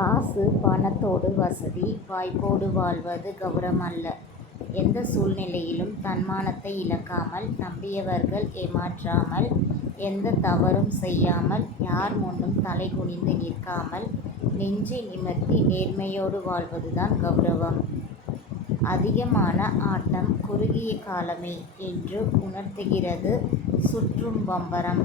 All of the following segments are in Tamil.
காசு பணத்தோடு வசதி வாய்ப்போடு வாழ்வது கௌரவம் அல்ல. எந்த சூழ்நிலையிலும் தன்மானத்தை இழக்காமல், நம்பியவர்கள் ஏமாற்றாமல், எந்த தவறும் செய்யாமல், யார் முன்னும் தலை குனிந்து நிற்காமல், நெஞ்சை நிமிர்த்தி நேர்மையோடு வாழ்வதுதான் கௌரவம். அதிகமான ஆட்டம் குறுகிய காலமே என்று உணர்த்துகிறது சுற்றும் பம்பரம்.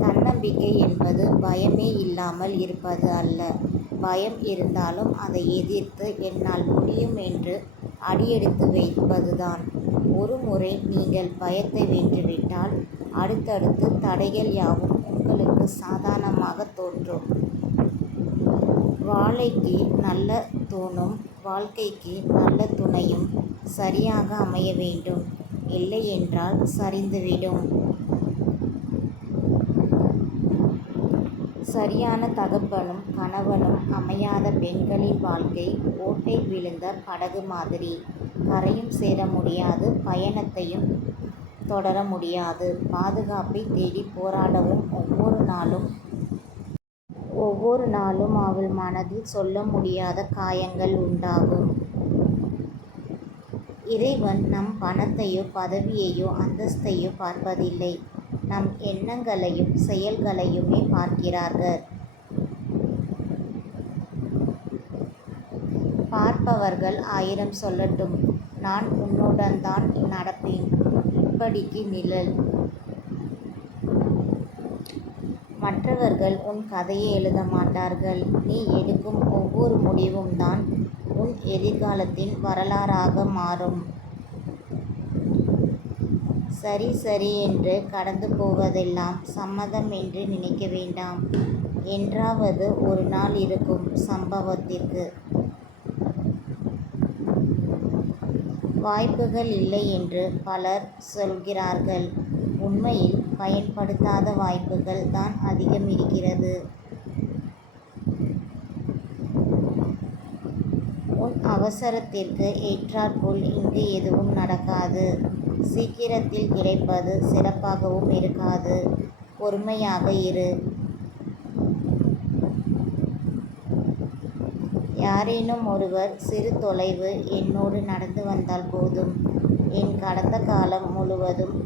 தன்னம்பிக்கை என்பது பயமே இல்லாமல் இருப்பது அல்ல. பயம் இருந்தாலும் அதை எதிர்த்து என்னால் முடியும் என்று அடியெடுத்து வைப்பதுதான். ஒரு முறை நீங்கள் பயத்தை வென்றுவிட்டால் அடுத்தடுத்து தடைகள் யாவும் உங்களுக்கு சாதாரணமாக தோன்றும். வாழைக்கு நல்ல தூணும் வாழ்க்கைக்கு நல்ல துணையும் சரியாக அமைய வேண்டும். இல்லையென்றால் சரிந்துவிடும். சரியான தகப்பனும் கணவனும் அமையாத பெண்களின் வாழ்க்கை ஓட்டை விழுந்த படகு மாதிரி. கரையும் சேர முடியாது, பயணத்தையும் தொடர முடியாது. பாதுகாப்பை தேடி போராடவும் ஒவ்வொரு நாளும் அவள் மனதில் சொல்ல முடியாத காயங்கள் உண்டாகும். இறைவன் நம் பணத்தையோ பதவியையோ அந்தஸ்தையோ பார்ப்பதில்லை. நம் எண்ணங்களையும் செயல்களையுமே பார்க்கிறார்கள். பார்ப்பவர்கள் 1000 சொல்லட்டும், நான் உன்னுடன்தான் நடப்பேன். இப்படிக்கு நிழல். மற்றவர்கள் உன் கதையை எழுத மாட்டார்கள். நீ எடுக்கும் ஒவ்வொரு முடிவும் தான் உன் எதிர்காலத்தின் வரலாறாக மாறும். சரி சரி என்று கடந்து போவதெல்லாம் சம்மதம் என்று நினைக்க வேண்டாம். என்றாவது ஒரு நாள் இருக்கும் சம்பவத்திற்கு. வாய்ப்புகள் இல்லை என்று பலர் சொல்கிறார்கள். உண்மையில் பயன்படுத்தாத வாய்ப்புகள் தான் அதிகம் இருக்கிறது. உன் அவசரத்திற்கு ஏற்றாற்போல் இங்கு எதுவும் நடக்காது. சீக்கிரத்தில் கிடைப்பது சிறப்பாகவும் இருக்காது. பொறுமையாக இரு. யாரேனும் ஒருவர் சிறு தொலைவு என்னோடு நடந்து வந்தால் போதும், என் கடந்த காலம் முழுவதும்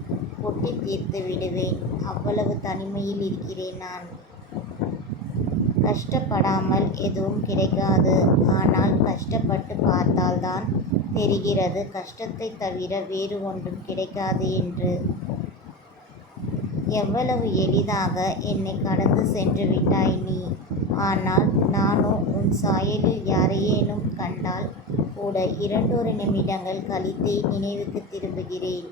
கொட்டி தீர்த்து விடுவேன். அவ்வளவு தனிமையில் இருக்கிறேன் நான். கஷ்டப்படாமல் எதுவும் கிடைக்காது. ஆனால் கஷ்டப்பட்டு பார்த்தால்தான் தெரிகிறது கஷ்டத்தை தவிர வேறு ஒன்றும் கிடைக்காது என்று. எவ்வளவு எளிதாக என்னை கடந்து சென்று விட்டாய் நீ. ஆனால் நானோ உன் சாயலில் யாரையேனும் கண்டால் கூட 2 நிமிடங்கள் கழித்தே நினைவுக்கு திரும்புகிறேன்.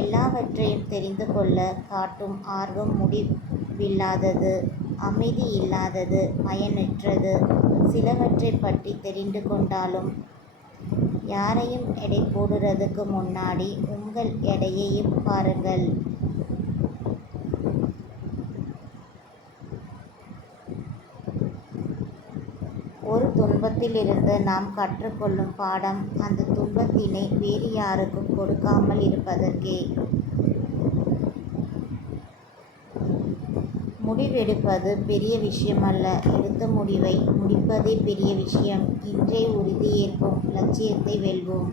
எல்லாவற்றையும் தெரிந்து கொள்ள காட்டும் ஆர்வம் முடிவில்லாதது, அமைதி இல்லாதது, பயனற்றது. சிலவற்றை பற்றி தெரிந்து கொண்டாலும் யாரையும் எடை போடுறதுக்கு முன்னாடி உங்கள் எடையையும் பாருங்கள். ஒரு துன்பத்திலிருந்து நாம் கற்றுக்கொள்ளும் பாடம் அந்த துன்பத்தினை வேறு யாருக்கும் கொடுக்காமல் இருப்பதற்கே. முடிவெடுப்பது பெரிய விஷயமல்ல, எடுத்த முடிவை முடிப்பதே பெரிய விஷயம். இன்றே உறுதி ஏற்போம், லட்சியத்தை வெல்வோம்.